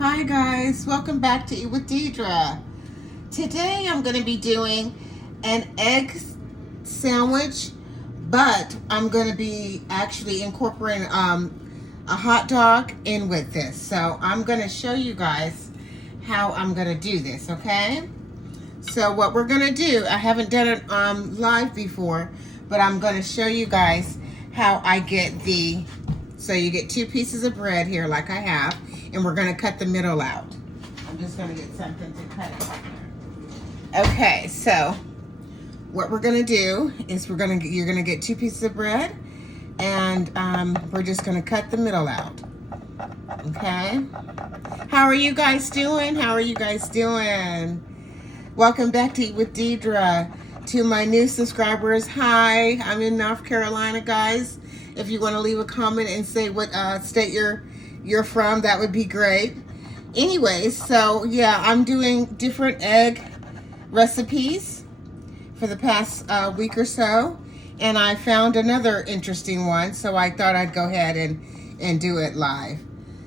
Hi guys, welcome back to Eat with Deidre. Today I'm going to be doing an egg sandwich, but I'm going to be actually incorporating a hot dog in with this. So I'm going to show you guys how I'm going to do this, okay? So what we're going to do, I haven't done it live before, but I'm going to show you guys how I get so you get 2 pieces of bread here like I have, and we're going to cut the middle out. I'm just going to get something to cut it here. Okay, so what we're going to do is you're going to get 2 pieces of bread, and we're just going to cut the middle out. Okay? How are you guys doing? How are you guys doing? Welcome back to Eat with Deidre. To my new subscribers, hi, I'm in North Carolina, guys. If you want to leave a comment and say what state you're from, that would be great. Anyways, so yeah, I'm doing different egg recipes for the past week or so, and I found another interesting one, so I thought I'd go ahead and do it live.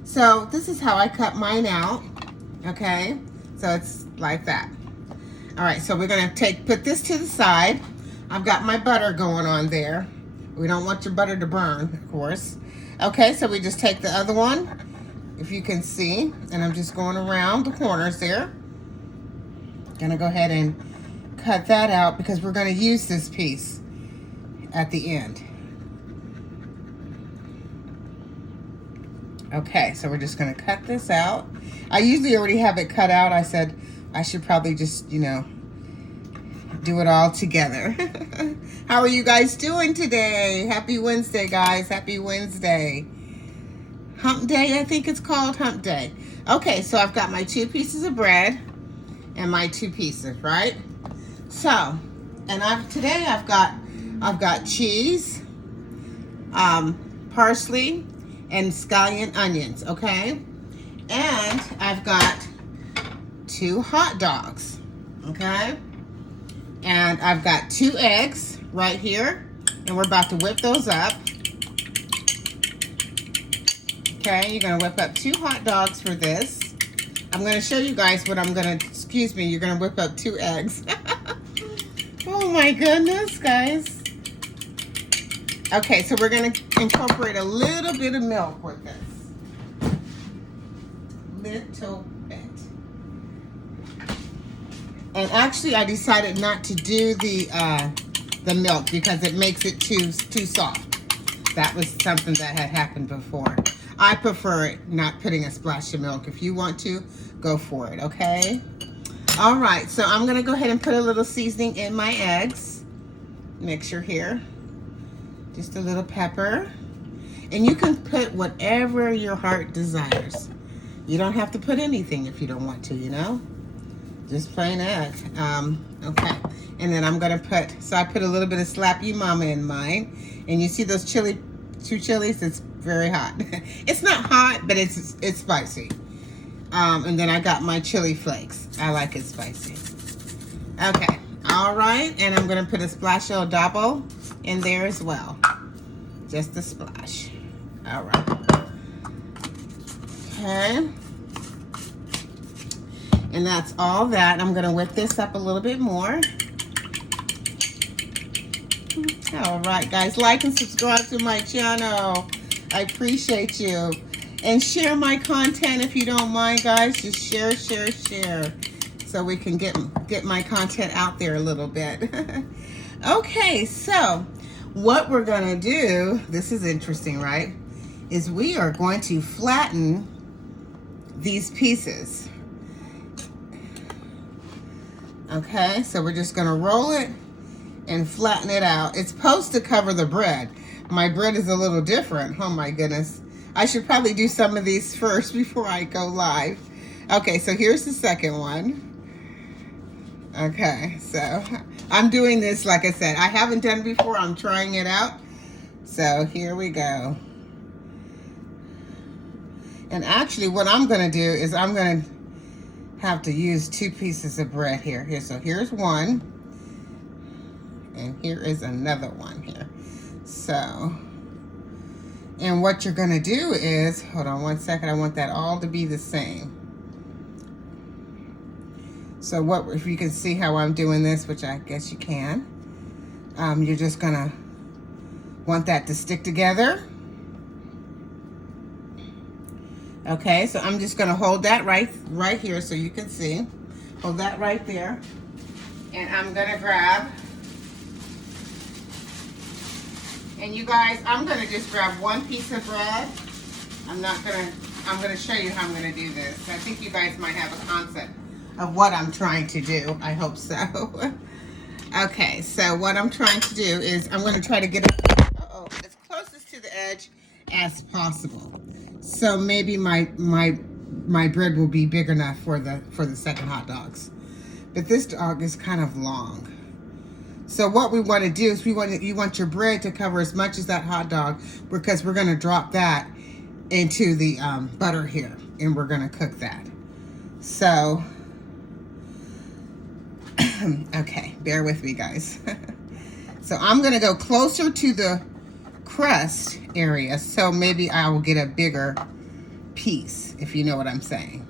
So this is how I cut mine out, okay? So it's like that. All right, so we're gonna put this to the side. I've got my butter going on there. We don't want your butter to burn, of course. Okay, so we just take the other one, if you can see, and I'm just going around the corners there. Gonna go ahead and cut that out because we're gonna use this piece at the end. Okay, so we're just gonna cut this out. I usually already have it cut out. I said I should probably just, do it all together. How are you guys doing today? Happy Wednesday, guys. Happy Wednesday. Hump day, I think it's called hump day. Okay, so I've got my 2 pieces of bread and my 2 pieces, right? So, and today I've got cheese, parsley, and scallion onions, okay? And I've got 2 hot dogs, okay? And I've got 2 eggs right here, and we're about to whip those up. Okay, you're gonna whip up 2 hot dogs for this. I'm gonna show you guys what I'm gonna, you're gonna whip up 2 eggs. Oh my goodness, guys. Okay, so we're gonna incorporate a little bit of milk with this. Little bit. And actually, I decided not to do the milk because it makes it too soft. That was something that had happened before. I prefer it not putting a splash of milk. If you want to, go for it, okay? All right, so I'm gonna go ahead and put a little seasoning in my eggs. Mixture here. Just a little pepper. And you can put whatever your heart desires. You don't have to put anything if you don't want to, Just plain egg. Okay. And then I'm gonna I put a little bit of Slap You Mama in mine. And you see those 2 chilies? It's very hot. It's not hot, but it's spicy. And then I got my chili flakes. I like it spicy. Okay. All right. And I'm gonna put a splash of adobo in there as well. Just a splash. All right. Okay. And that's all that. I'm gonna whip this up a little bit more. All right, guys, like and subscribe to my channel. I appreciate you. And share my content if you don't mind, guys. Just share, so we can get my content out there a little bit. Okay, so what we're gonna do, this is interesting, right? Is we are going to flatten these pieces. Okay, so we're just gonna roll it and flatten it out. It's supposed to cover the bread. My bread is a little different. Oh my goodness. I should probably do some of these first before I go live. Okay, so here's the second one. Okay, so I'm doing this, like I said, I haven't done it before. I'm trying it out. So here we go. And actually what I'm gonna do is I'm gonna have to use 2 pieces of bread here. So here's one, and here is another one here. So, and what you're gonna do is, hold on one second, I want that all to be the same. So what, if you can see how I'm doing this, which I guess you can, you're just gonna want that to stick together. Okay, so I'm just gonna hold that right here so you can see. Hold that right there. And I'm gonna grab, and you guys, I'm gonna just grab one piece of bread. I'm gonna show you how I'm gonna do this. I think you guys might have a concept of what I'm trying to do. I hope so. Okay, so what I'm trying to do is I'm gonna try to get it as closest to the edge as possible. So maybe my bread will be big enough for the second hot dogs. But this dog is kind of long. So what we want to do is you want your bread to cover as much as that hot dog, because we're going to drop that into the butter here, and we're going to cook that. So, okay, bear with me, guys. So I'm going to go closer to the crust area, so maybe I will get a bigger piece, if you know what I'm saying.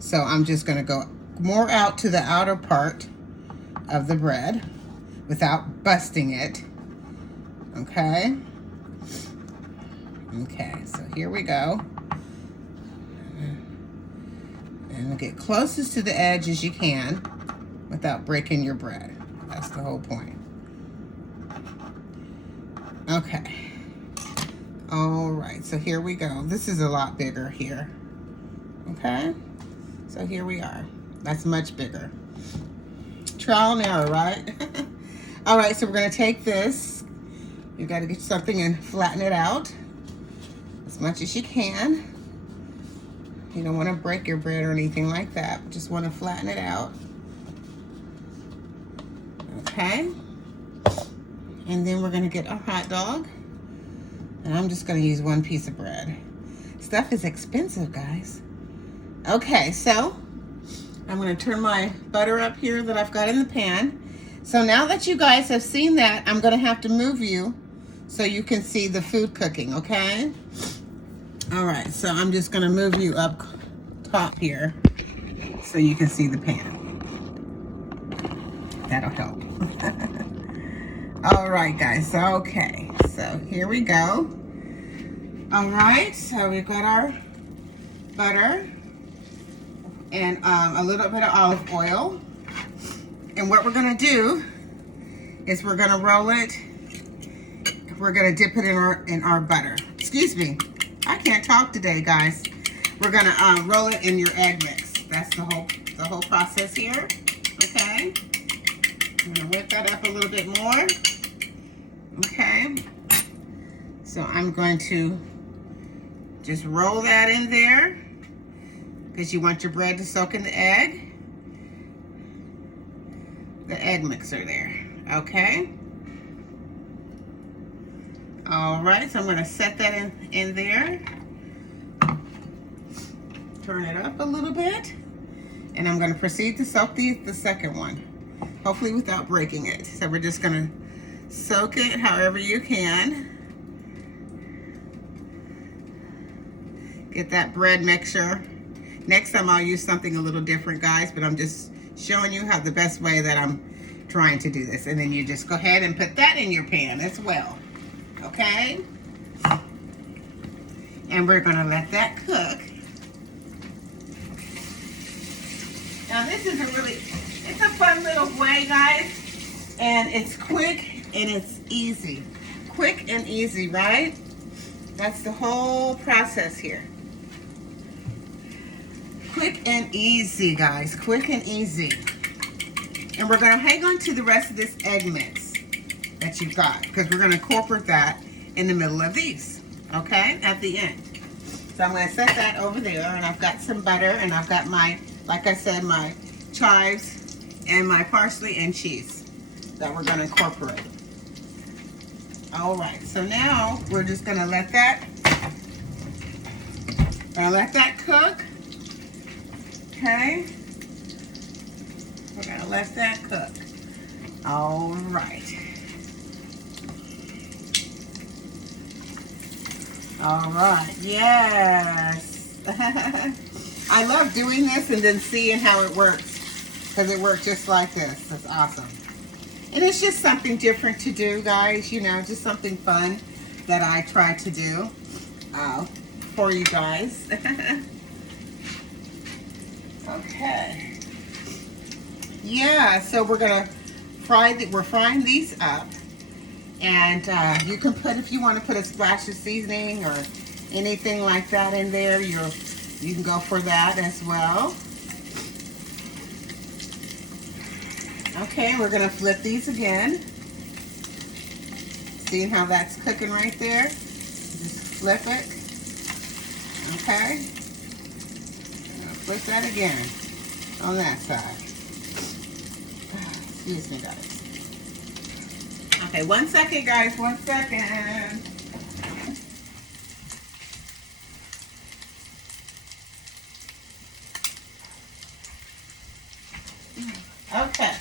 So I'm just going to go more out to the outer part of the bread without busting it. Okay. Okay, so here we go. And we'll get closest to the edge as you can without breaking your bread. That's the whole point. Okay. All right, so here we go. This is a lot bigger here. Okay, so here we are. That's much bigger. Trial and error, right? All right, so we're gonna take this. You gotta get something and flatten it out as much as you can. You don't wanna break your bread or anything like that. Just wanna flatten it out. Okay. And then we're gonna get a hot dog. And I'm just gonna use one piece of bread. Stuff is expensive, guys. Okay, so I'm gonna turn my butter up here that I've got in the pan. So now that you guys have seen that, I'm gonna have to move you so you can see the food cooking, okay? All right, so I'm just gonna move you up top here so you can see the pan. That'll help. All right, guys, okay. So here we go. All right, so we've got our butter and a little bit of olive oil. And what we're gonna do is we're gonna roll it. We're gonna dip it in our butter. Excuse me, I can't talk today, guys. We're gonna roll it in your egg mix. That's the whole process here. Okay. I'm gonna whip that up a little bit more. Okay. So I'm going to just roll that in there because you want your bread to soak in the egg mixer there. Okay. All right, so I'm going to set that in there. Turn it up a little bit. And I'm going to proceed to soak the second one, hopefully without breaking it. So we're just going to soak it however you can. Get that bread mixture. Next time I'll use something a little different, guys, but I'm just showing you how the best way that I'm trying to do this. And then you just go ahead and put that in your pan as well. Okay? And we're gonna let that cook. Now this is it's a fun little way, guys. And it's quick and it's easy. Quick and easy, right? That's the whole process here. Quick and easy, guys. Quick and easy. And we're going to hang on to the rest of this egg mix that you've got, because we're going to incorporate that in the middle of these, okay, at the end. So I'm going to set that over there, and I've got some butter, and I've got my, like I said, my chives and my parsley and cheese that we're going to incorporate. All right, so now we're just going to let that cook. Okay, we're gonna let that cook. All right. All right, yes. I love doing this and then seeing how it works. because it worked just like this. It's awesome. And it's just something different to do, guys, you know, just something fun that I try to do for you guys. Okay. Yeah, so we're gonna we're frying these up. And you can put, if you want to put a splash of seasoning or anything like that in there, you can go for that as well. Okay, we're going to flip these again. See how that's cooking right there? Just flip it. Okay. Flip that again on that side. Excuse me, guys. Okay, 1 second, guys, 1 second. Okay.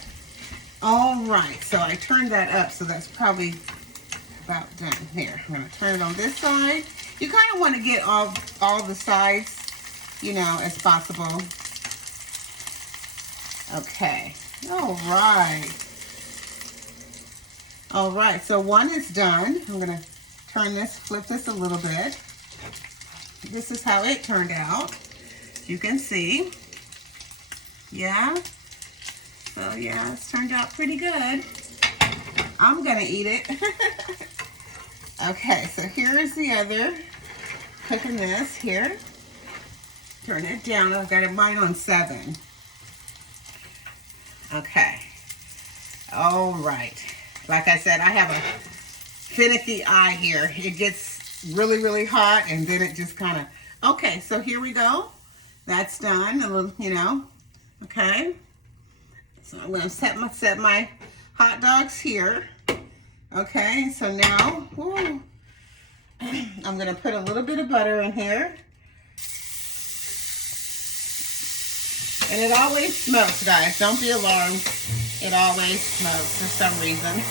All right, so I turned that up, so that's probably about done. Here, I'm going to turn it on this side. You kind of want to get all the sides, you know, as possible. Okay. All right. All right, so one is done. I'm going to turn this, flip this a little bit. This is how it turned out. You can see. Yeah. So yeah, it's turned out pretty good. I'm gonna eat it. Okay, so here is the other. Cooking this here. Turn it down. I've got mine on 7. Okay. All right. Like I said, I have a finicky eye here. It gets really, really hot, and then it just kind of. Okay, so here we go. That's done. A little, you know. Okay. So I'm going to set my hot dogs here. Okay, so now I'm going to put a little bit of butter in here. And it always smokes, guys. Don't be alarmed. It always smokes for some reason.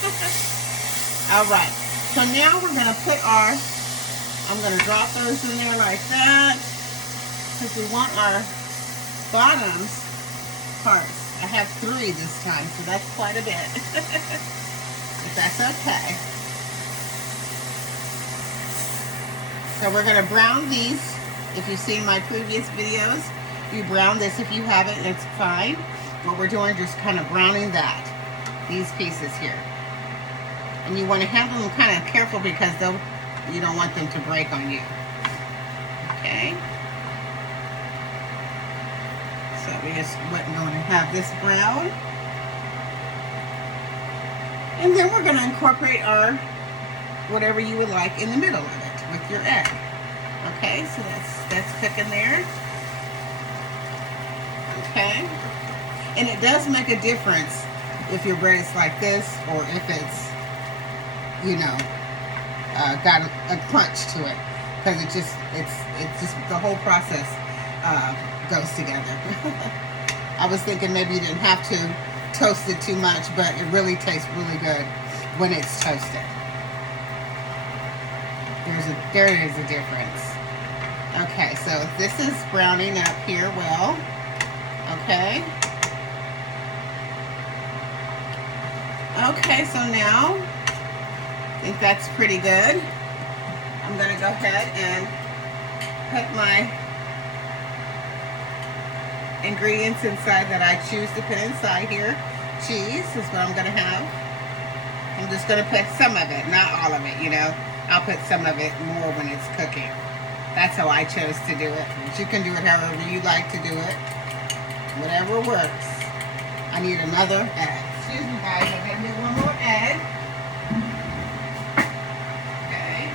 All right, so now we're going to put I'm going to drop those in there like that, because we want our bottoms parts. I have 3 this time, so that's quite a bit. But that's okay. So we're going to brown these. If you've seen my previous videos, you brown this. If you haven't, it's fine. What we're doing, just kind of browning these pieces here. And you want to handle them kind of careful, because you don't want them to break on you. Okay. So we just going to have this brown. And then we're going to incorporate our whatever you would like in the middle of it with your egg. Okay, so that's cooking there. Okay. And it does make a difference if your bread is like this, or if it's, you know, got a crunch to it, because it's just the whole process goes together. I was thinking maybe you didn't have to toast it too much, but it really tastes really good when it's toasted. There is a difference. Okay, so this is browning up here well. Okay. Okay, so now I think that's pretty good. I'm going to go ahead and put my ingredients inside that I choose to put inside here. Cheese is what I'm going to have. I'm just going to put some of it, not all of it, you know. I'll put some of it more when it's cooking. That's how I chose to do it. But you can do it however you like to do it. Whatever works. I need another egg. Excuse me, guys. I'm going to do one more egg. Okay.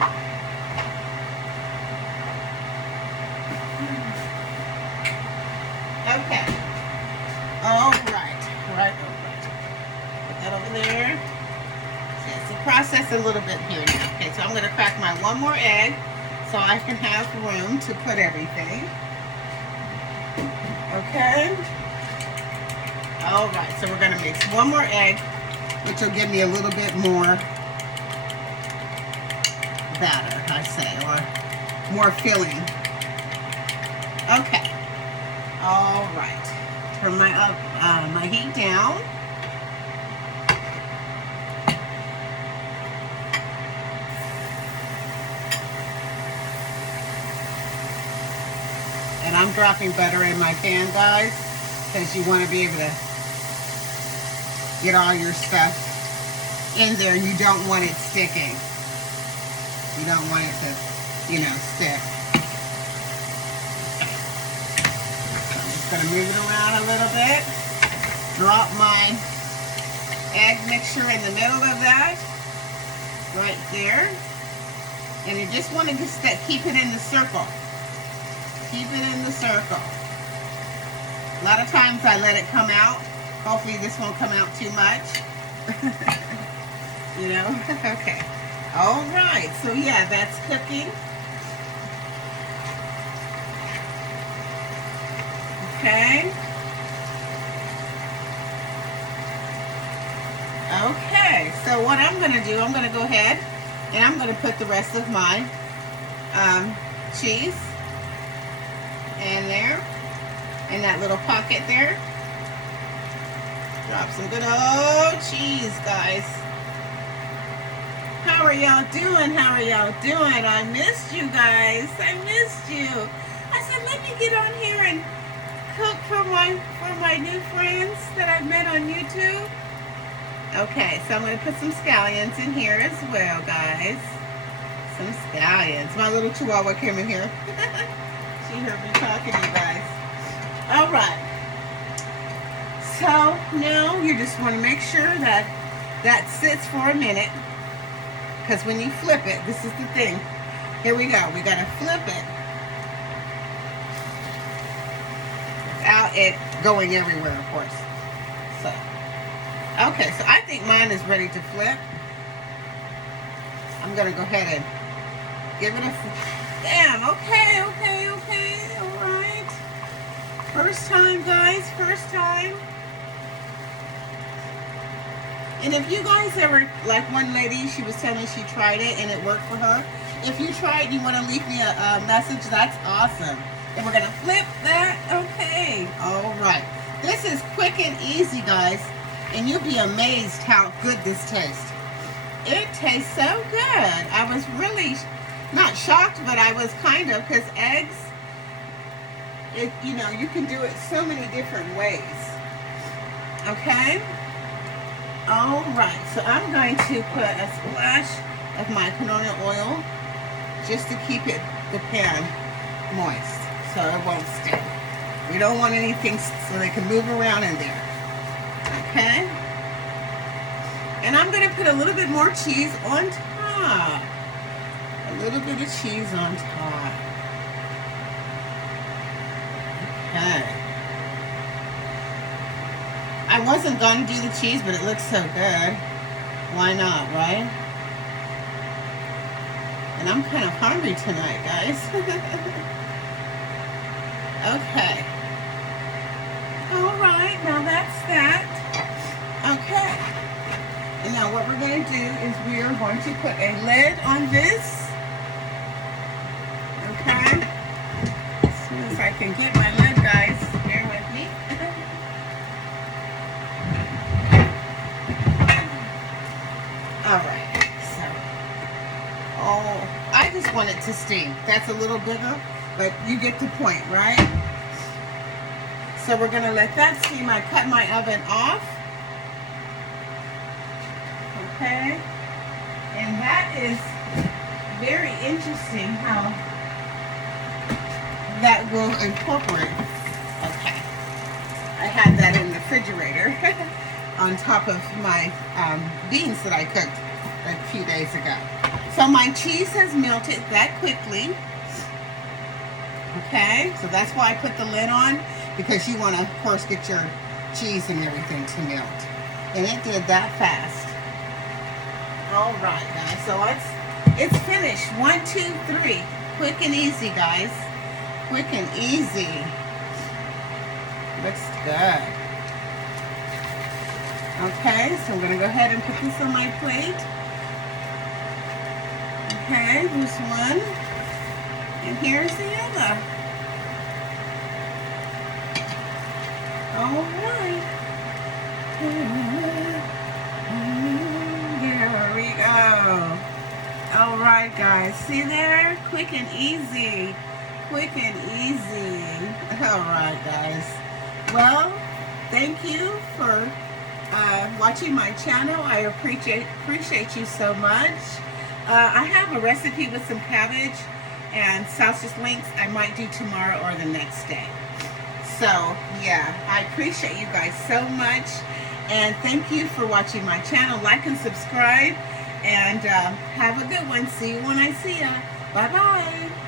Okay. All right. Right. Put that over there. So process a little bit here now. Okay, so I'm going to crack my one more egg so I can have room to put everything. Okay. All right, so we're going to mix one more egg, which will give me a little bit more batter, I say, or more filling. Okay. All right. Turn my heat down. And I'm dropping butter in my pan, guys, because you want to be able to get all your stuff in there. You don't want it sticking. You don't want it to, you know, stick. So I'm just going to move it around a little bit. Drop my egg mixture in the middle of that. Right there. And you just want to just keep it in the circle. Keep it in the circle. A lot of times I let it come out. Hopefully this won't come out too much. You know? Okay. All right. So yeah, that's cooking. Okay. Okay. So what I'm going to do, I'm going to go ahead and I'm going to put the rest of my cheese in there, in that little pocket there. Drop some good old cheese, guys. How are y'all doing? How are y'all doing? I missed you guys. I missed you. I said, let me get on here and cook for my new friends that I've met on YouTube. Okay, so I'm going to put some scallions in here as well, guys. Some scallions. My little chihuahua came in here. She heard me talking to you guys. All right. So now you just want to make sure that that sits for a minute. Because when you flip it, this is the thing. Here we go. We got to flip it without it going everywhere, of course. So, okay. So I think mine is ready to flip. I'm going to go ahead and give it a damn. Okay. All right. First time, guys. First time. And if you guys ever, like one lady, she was telling me she tried it and it worked for her. If you tried, you want to leave me a message, that's awesome. And we're going to flip that. Okay. All right. This is quick and easy, guys. And you'll be amazed how good this tastes. It tastes so good. I was really not shocked, but I was kind of, because eggs, you know, you can do it so many different ways. Okay. All right, so I'm going to put a splash of my canola oil just to keep the pan moist so it won't stick. We don't want anything so they can move around in there. Okay? And I'm going to put a little bit more cheese on top. A little bit of cheese on top. Okay. I wasn't going to do the cheese, but it looks so good. Why not, right? And I'm kind of hungry tonight, guys. Okay. All right, now that's that. Okay. And now what we're going to do is we are going to put a lid on this. Okay. As soon as I can get my lid, guys, bear with me. All right, so, I just want it to steam. That's a little bigger, but you get the point, right? So we're gonna let that steam. I cut my oven off. Okay, and that is very interesting how that will incorporate. Okay, I had that in the refrigerator. On top of my beans that I cooked like a few days ago. So my cheese has melted that quickly. Okay, so that's why I put the lid on, because you want to, of course, get your cheese and everything to melt. And it did that fast. All right, guys, so it's finished. 1, 2, 3. Quick and easy, guys. Quick and easy. Looks good. Okay, so I'm going to go ahead and put this on my plate. Okay, here's one. And here's the other. All right. There we go. All right, guys. See there? Quick and easy. Quick and easy. All right, guys. Well, thank you for watching my channel. I appreciate you so much. I have a recipe with some cabbage and sausage links I might do tomorrow or the next day. So, yeah, I appreciate you guys so much. And thank you for watching my channel. Like and subscribe. And have a good one. See you when I see ya. Bye-bye.